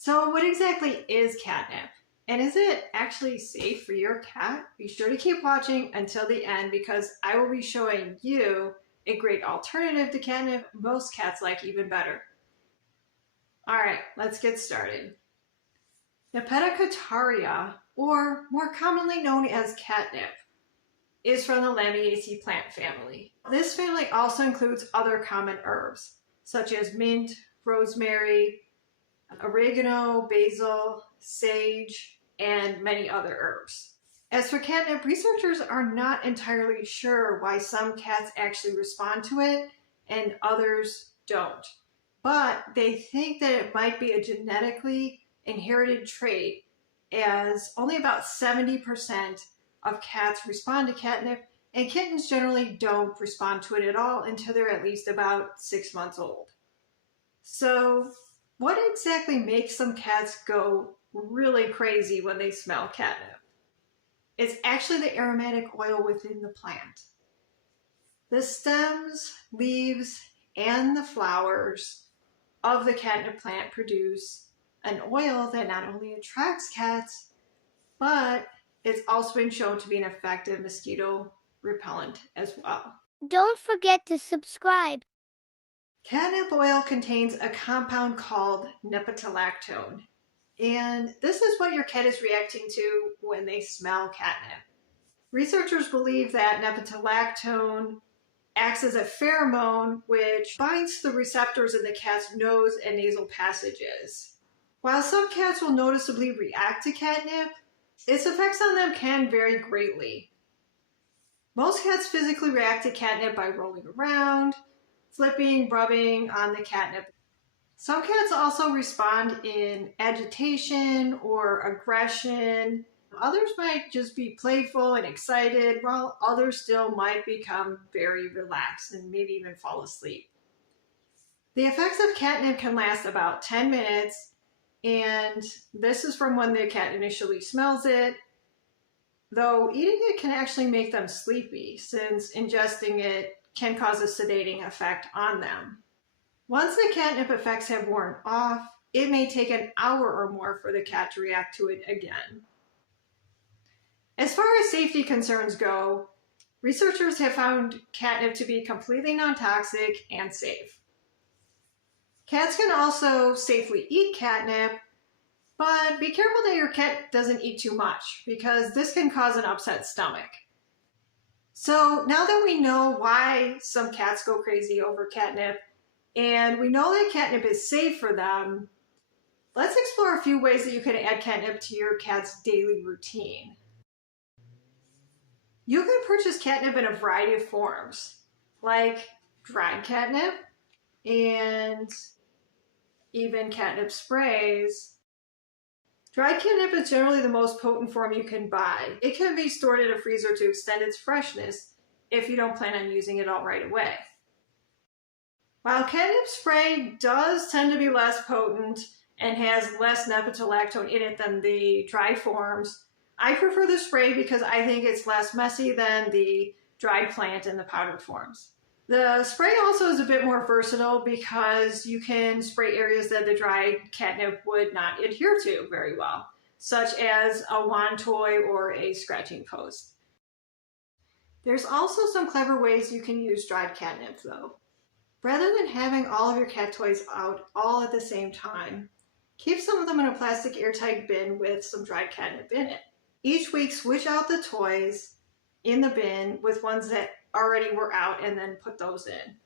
So what exactly is catnip? And is it actually safe for your cat? Be sure to keep watching until the end because I will be showing you a great alternative to catnip most cats like even better. Alright, let's get started. Nepetacataria, or more commonly known as catnip, is from the Lamiaceae plant family. This family also includes other common herbs, such as mint, rosemary, oregano, basil, sage, and many other herbs. As for catnip, researchers are not entirely sure why some cats actually respond to it and others don't. But they think that it might be a genetically inherited trait, as only about 70% of cats respond to catnip, and kittens generally don't respond to it at all until they're at least about 6 months old. So, what exactly makes some cats go really crazy when they smell catnip? It's actually the aromatic oil within the plant. The stems, leaves, and the flowers of the catnip plant produce an oil that not only attracts cats, but it's also been shown to be an effective mosquito repellent as well. Don't forget to subscribe. Catnip oil contains a compound called nepetalactone, and this is what your cat is reacting to when they smell catnip. Researchers believe that nepetalactone acts as a pheromone which binds to the receptors in the cat's nose and nasal passages. While some cats will noticeably react to catnip, its effects on them can vary greatly. Most cats physically react to catnip by rolling around, flipping, rubbing on the catnip. Some cats also respond in agitation or aggression. Others might just be playful and excited, while others still might become very relaxed and maybe even fall asleep. The effects of catnip can last about 10 minutes, and this is from when the cat initially smells it, though eating it can actually make them sleepy since ingesting it can cause a sedating effect on them. Once the catnip effects have worn off, it may take an hour or more for the cat to react to it again. As far as safety concerns go, researchers have found catnip to be completely non-toxic and safe. Cats can also safely eat catnip, but be careful that your cat doesn't eat too much because this can cause an upset stomach. So now that we know why some cats go crazy over catnip, and we know that catnip is safe for them, let's explore a few ways that you can add catnip to your cat's daily routine. You can purchase catnip in a variety of forms, like dried catnip and even catnip sprays. Dried catnip is generally the most potent form you can buy. It can be stored in a freezer to extend its freshness if you don't plan on using it all right away. While catnip spray does tend to be less potent and has less nepetalactone in it than the dry forms, I prefer the spray because I think it's less messy than the dried plant and the powdered forms. The spray also is a bit more versatile because you can spray areas that the dried catnip would not adhere to very well, such as a wand toy or a scratching post. There's also some clever ways you can use dried catnip though. Rather than having all of your cat toys out all at the same time, keep some of them in a plastic airtight bin with some dried catnip in it. Each week, switch out the toys in the bin with ones that already were out and then put those in.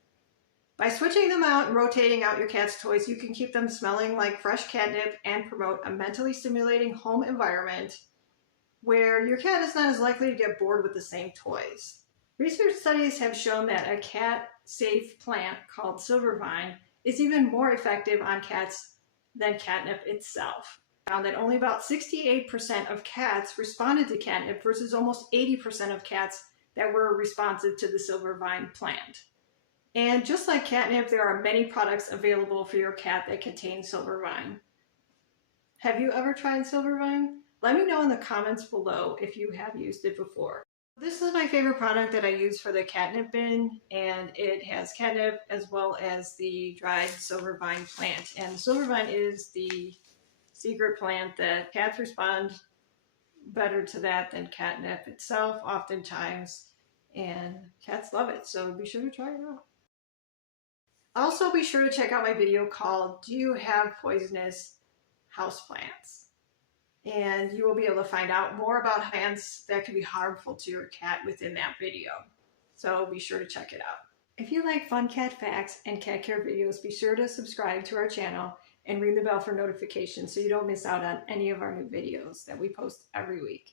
By switching them out and rotating out your cat's toys, you can keep them smelling like fresh catnip and promote a mentally stimulating home environment where your cat is not as likely to get bored with the same toys. Research studies have shown that a cat-safe plant called silvervine is even more effective on cats than catnip itself. Found that only about 68% of cats responded to catnip versus almost 80% of cats that were responsive to the silvervine plant. And just like catnip, there are many products available for your cat that contain silvervine. Have you ever tried silvervine? Let me know in the comments below if you have used it before. This is my favorite product that I use for the catnip bin, and it has catnip as well as the dried silvervine plant. And silvervine is the secret plant that cats respond better to that than catnip itself oftentimes, and cats love it, so be sure to try it out. Also, be sure to check out my video called Do You Have Poisonous Houseplants? And you will be able to find out more about plants that can be harmful to your cat within that video. So be sure to check it out. If you like fun cat facts and cat care videos, be sure to subscribe to our channel and ring the bell for notifications so you don't miss out on any of our new videos that we post every week.